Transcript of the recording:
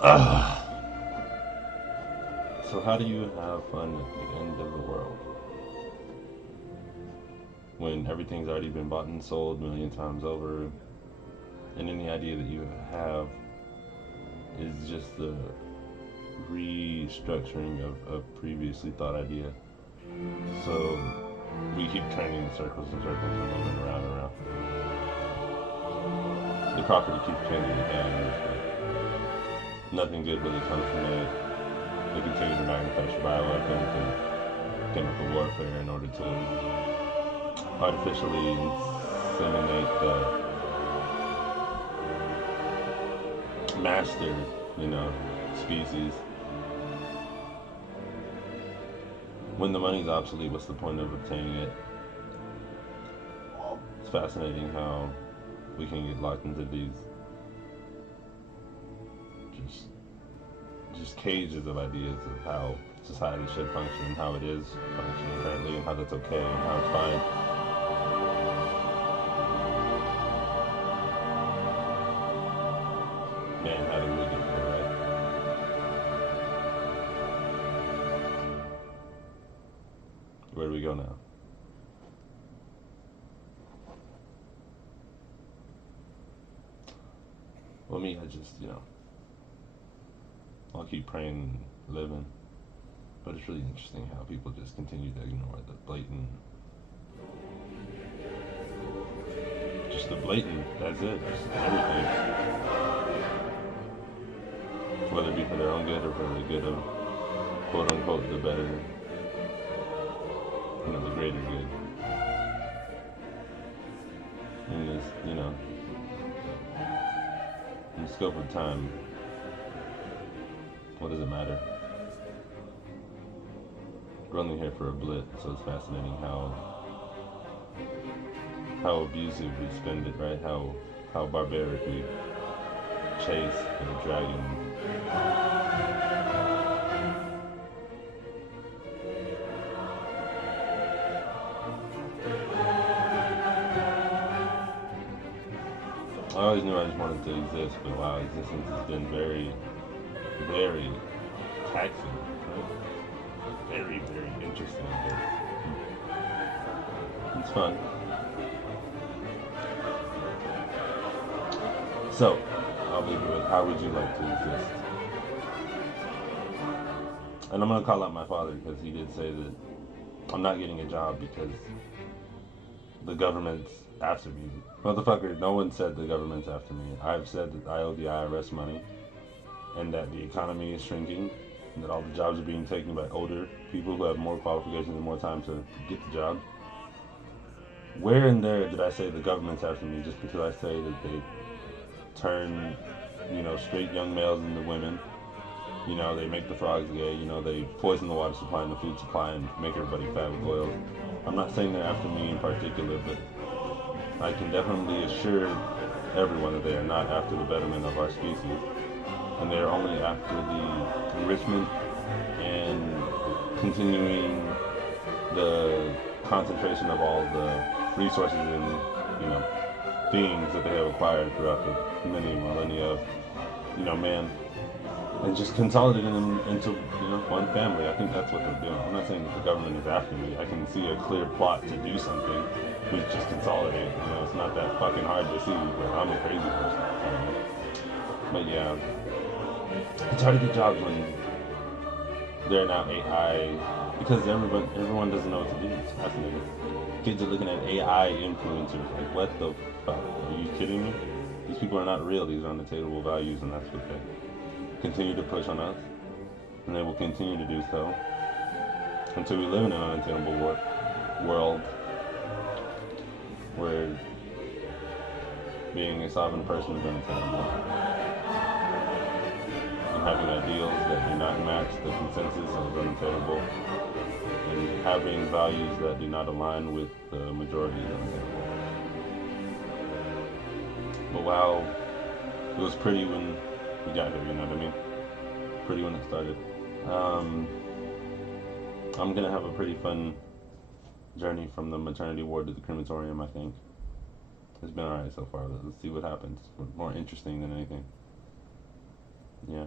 So how do you have fun at the end of the world when everything's already been bought and sold a million times over, and any idea that you have is just the restructuring of a previously thought idea? So we keep turning in circles and circles and moving around and around. The property keeps changing hands, but nothing good really comes from it. They continue to manufacture bioweapons and chemical warfare in order to artificially inseminate the master, species. When the money's obsolete, what's the point of obtaining it? It's fascinating how we can get locked into these just just cages of ideas of how society should function and how it is functioning currently and how that's okay and how it's fine. Man, how did we get there, right? Where do we go now? Well, me, I just, I'll keep praying and living. But it's really interesting how people just continue to ignore the blatant, just the blatant, that's it, just everything. Whether it be for their own good or for the good of, quote unquote, the better, the greater good. In this, in the scope of time, what does it matter? We're only here for a blip, so it's fascinating how abusive we spend it, right? How barbaric we chase the dragon. I always knew I just wanted to exist, but wow, existence has been very, very taxing, right? Very, very interesting. But it's fun. So, I'll leave you with how would you like to exist? And I'm going to call out my father because he did say that I'm not getting a job because the government's after me. Motherfucker, no one said the government's after me. I've said that I owe the IRS money and that the economy is shrinking and that all the jobs are being taken by older people who have more qualifications and more time to get the job. Where in there did I say the government's after me just because I say that they turn, straight young males into women? They make the frogs gay, they poison the water supply and the food supply and make everybody fat with oil. I'm not saying they're after me in particular, but I can definitely assure everyone that they are not after the betterment of our species. And they are only after the enrichment and continuing the concentration of all the resources and, things that they have acquired throughout the many millennia of, man, and just consolidating them into, one family. I think that's what they're doing. I'm not saying that the government is after me. I can see a clear plot to do something. We just consolidate. It's not that fucking hard to see, but I'm a crazy person. But yeah, it's hard to get jobs when they're now AI because everyone doesn't know what to do. It's fascinating. Kids are looking at AI influencers like, what the fuck? Are you kidding me? These people are not real. These are unattainable values, and that's what they continue to push on us, and they will continue to do so until we live in an unattainable world where being a sovereign person is unattainable, and having ideals that do not match the consensus is unattainable, and having values that do not align with the majority is unattainable. But wow, it was pretty when we got here, you know what I mean? Pretty when it started. I'm gonna have a pretty fun journey from the maternity ward to the crematorium, I think. It's been alright so far. Let's see what happens. More interesting than anything. Yeah.